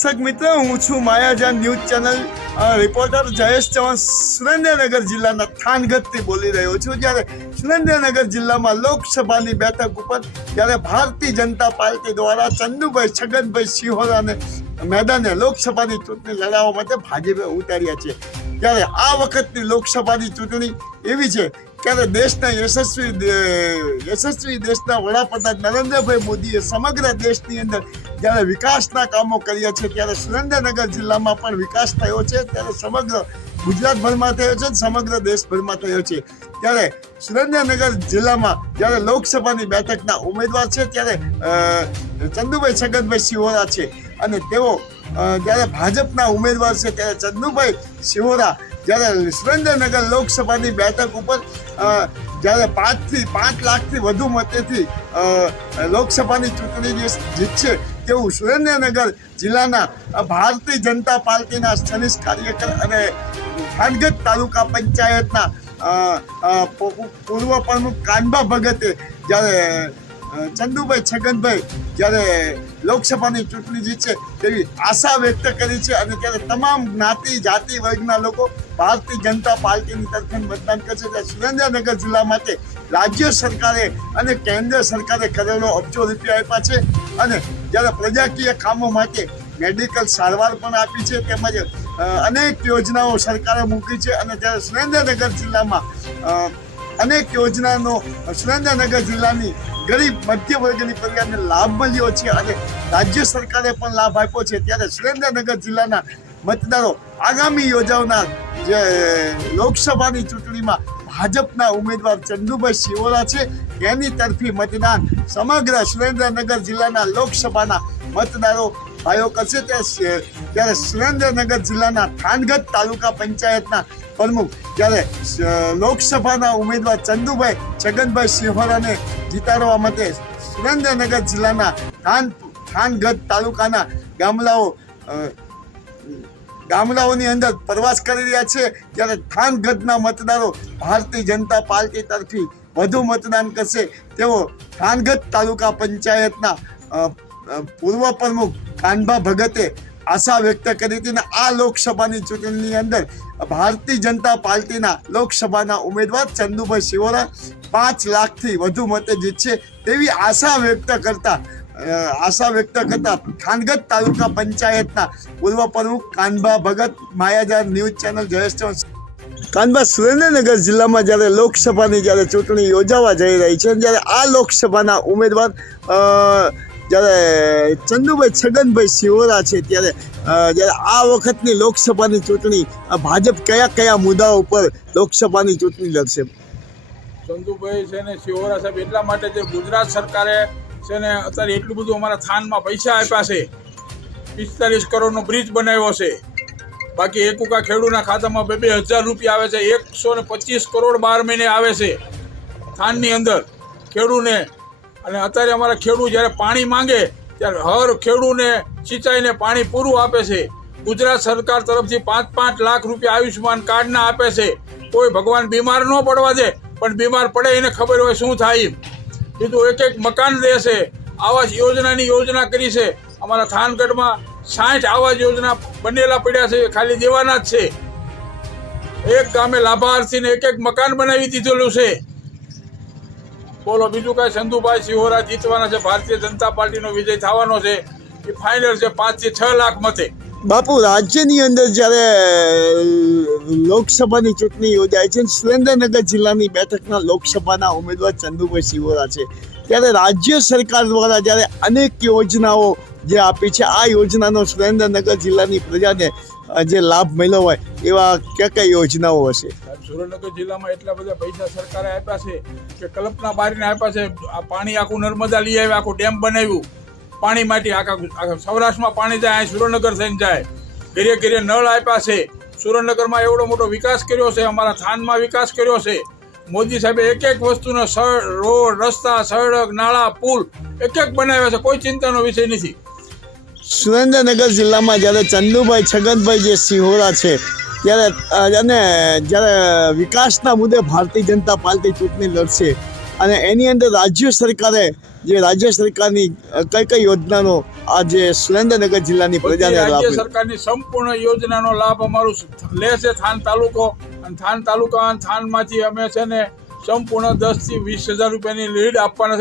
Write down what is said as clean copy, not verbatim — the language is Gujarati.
દર્શક મિત્રો, હું છું Mayajan news channel reporter Jayesh Chauhan Surendranagar જિલ્લાના થાનગઢથી બોલી રહ્યો છું। જ્યારે સુરેન્દ્રનગર જિલ્લામાં લોકસભાની બેઠક ઉપર જ્યારે ભારતીય જનતા પાર્ટી દ્વારા ચંદુભાઈ છગનભાઈ સિહોરાને મેદાને લોકસભાની ચૂંટણી લડાવવા માટે ભાજપે ઉતાર્યા છે। ત્યારે આ વખતની લોકસભાની ચૂંટણી એવી છે ત્યારે દેશના યશસ્વી દેશના વડાપ્રધાન નરેન્દ્રભાઈ મોદીએ સમગ્ર દેશની અંદર જ્યારે વિકાસના કામો કર્યા છે ત્યારે સુરેન્દ્રનગર જિલ્લામાં પણ વિકાસ થયો છે। ત્યારે સમગ્ર ગુજરાતભરમાં થયો છે, સમગ્ર દેશભરમાં થયો છે। ત્યારે સુરેન્દ્રનગર જિલ્લામાં જ્યારે લોકસભાની બેઠકના ઉમેદવાર છે ત્યારે ચંદુભાઈ છગનભાઈ સિહોરા છે અને તેઓ જ્યારે ભાજપના ઉમેદવાર છે ત્યારે ચંદુભાઈ સિહોરા જ્યારે સુરેન્દ્રનગર લોકસભાની બેઠક ઉપર જ્યારે 5 લાખથી વધુ મતેથી લોકસભાની ચૂંટણી જીતશે તેવું સુરેન્દ્રનગર જિલ્લાના ભારતીય જનતા પાર્ટીના સ્થાનિક કાર્યકર અને થાનગઢ તાલુકા પંચાયતના પૂર્વ પ્રમુખ કાનબા ભગતે જ્યારે ચંદુભાઈ છગનભાઈ જ્યારે લોકસભાની ચૂંટણી જીતશે તેવી આશા વ્યક્ત કરી છે અને ત્યારે તમામ જ્ઞાતિ જાતિ વર્ગના લોકો ભારતીય જનતા પાર્ટીની તરફે મતદાન કરશે। ત્યારે સુરેન્દ્રનગર જિલ્લા માટે રાજ્ય સરકારે અને કેન્દ્ર સરકારે કરોડો અબજો રૂપિયા આપ્યા છે અને જ્યારે પ્રજાકીય કામો માટે મેડિકલ સારવાર પણ આપી છે તેમજ અનેક યોજનાઓ સરકારે મૂકી છે અને ત્યારે સુરેન્દ્રનગર જિલ્લામાં અનેક યોજનાનો સુરેન્દ્રનગર જિલ્લાની ગરીબ મધ્ય વર્ગની પરિવારને લાભ મળ્યો છે અને રાજ્ય સરકારે પણ લાભ આપ્યો છે। ત્યારે સુરેન્દ્રનગર જિલ્લાના મતદારો આગામી યોજાનાર જે લોકસભાની ચૂંટણીમાં ભાજપના ઉમેદવાર ચંદુભાઈ સિહોરા છે તેની તરફી મતદાન સમગ્ર સુરેન્દ્રનગર જિલ્લાના લોકસભાના મતદારો ભાઈઓ કરશે। ત્યારે સુરેન્દ્રનગર જિલ્લાના થાનગઢ તાલુકા પંચાયતના પ્રમુખ જ્યારે લોકસભાના ઉમેદવાર ચંદુભાઈ છગનભાઈ સિહોરાને જીતાડવા માટે સુરેન્દ્રનગર જિલ્લાના થાનગઢ તાલુકાના ગામડાઓની અંદર પ્રવાસ કરી રહ્યા છે। ત્યારે થાનગઢના મતદારો ભારતીય જનતા પાર્ટી તરફી વધુ મતદાન કરશે તેઓ થાનગઢ તાલુકા પંચાયતના પૂર્વ પ્રમુખ કાનબા ભગતે આશા વ્યક્ત કરી હતી અને આ લોકસભાની ચૂંટણીની અંદર ભારતીય જનતા પાર્ટીના લોકસભાના ઉમેદવાર ચંદુભાઈ સિહોરા 5 લાખથી વધુ મતે જીતશે તેવી આશા વ્યક્ત કરતા થાનગઢ તાલુકા પંચાયતના પૂર્વ પ્રમુખ કાનબા ભગત માયાજાર ન્યૂઝ ચેનલ જયેશ ચૌહાણ। કાનબા, સુરેન્દ્રનગર જિલ્લામાં જ્યારે લોકસભાની જ્યારે ચૂંટણી યોજાવા જઈ રહી છે જ્યારે આ લોકસભાના ઉમેદવાર જ્યારે ચંદુભાઈ છગનભાઈ સિહોરા છે ત્યારે જ્યારે આ વખતની લોકસભાની ચૂંટણી ભાજપ કયા મુદ્દાઓ ઉપર લોકસભાની ચૂંટણી લડશે? ચંદુભાઈ છે ને સિહોરા સાહેબ એટલા માટે જે ગુજરાત સરકારે છે ને અત્યારે એટલું બધું અમારા થાનમાં પૈસા આપ્યા છે, 45 કરોડનો બ્રિજ બનાવ્યો છે, બાકી એકુકા ખેડૂતના ખાતામાં 2,000 રૂપિયા આવે છે, 125 કરોડ 12 મહિને આવે છે થાનની અંદર ખેડૂને। અને અત્યારે અમારા ખેડૂત જ્યારે પાણી માંગે ત્યારે હર ખેડૂને સિંચાઈને પાણી પૂરું આપે છે। ગુજરાત સરકાર તરફથી 5 લાખ રૂપિયા આયુષ્યમાન કાર્ડના આપે છે। કોઈ ભગવાન બીમાર ન પડવા દે પણ બીમાર પડે એને ખબર હોય શું થાય કીધું। એક મકાન દેશે, આવાસ યોજનાની યોજના કરી છે। અમારા થાનગઢમાં 60 આવાસ યોજના બનેલા પડ્યા છે, ખાલી દેવાના જ છે। એક ગામે લાભાર્થીને એક મકાન બનાવી દીધેલું છે। બોલો બીજું કાંઈ? ચંદુભાઈ સિહોરા જીતવાના છે, ભારતીય જનતા પાર્ટીનો વિજય થવાનો છે, એ ફાઇનલ છે 5 થી 6 લાખ મતે। બાપુ, રાજ્યની અંદર જ્યારે લોકસભાની ચૂંટણી યોજાય છે, સુરેન્દ્રનગર જિલ્લાની બેઠકના લોકસભાના ઉમેદવાર ચંદુભાઈ સિહોરા છે ત્યારે રાજ્ય સરકાર દ્વારા જ્યારે અનેક યોજનાઓ જે આપી છે આ યોજનાનો સુરેન્દ્રનગર જિલ્લાની પ્રજાને જે લાભ મળ્યો હોય એવા કયા યોજનાઓ હશે? સુરેન્દ્રનગર જિલ્લામાં એટલા બધા પૈસા સરકારે આપ્યા છે કે કલ્પના બારીને આપ્યા છે। આ પાણી આખું નર્મદા લઈ આવ્યા, આખું ડેમ બનાવ્યું પાણી માટે, આખા સૌરાષ્ટ્રમાં પાણી જાય, અહીં સુરેન્દ્રનગર થઈને જાય, ઘરે નળ આપ્યા છે। સુરેન્દ્રનગરમાં એવડો મોટો વિકાસ કર્યો છે, અમારા થાનમાં વિકાસ કર્યો છે। મોદી સાહેબે એક વસ્તુનો રોડ, રસ્તા, સડક, નાળા, પુલ એક બનાવ્યા છે, કોઈ ચિંતાનો વિષય નથી। સુરેન્દ્રનગર જિલ્લામાં જ્યારે ચંદુભાઈ છગનભાઈ જે સિહોરા છે ત્યારે અને જ્યારે વિકાસના મુદ્દે ભારતીય જનતા પાર્ટી ચૂંટણી લડશે અને એની અંદર રાજ્ય સરકારે જે રાજ્ય સરકારની કઈ કઈ યોજનાનો આ જે સુરેન્દ્રનગર જિલ્લાની બધી પ્રજાને લાભ રાજ્ય મળ્યો? સરકારની સંપૂર્ણ યોજનાનો લાભ અમારું લે છે થાન તાલુકો, અને થાન તાલુકા થાનમાંથી અમે છે ને સંપૂર્ણ 10 થી 20 હજાર રૂપિયાની લીડ આપવાના છે.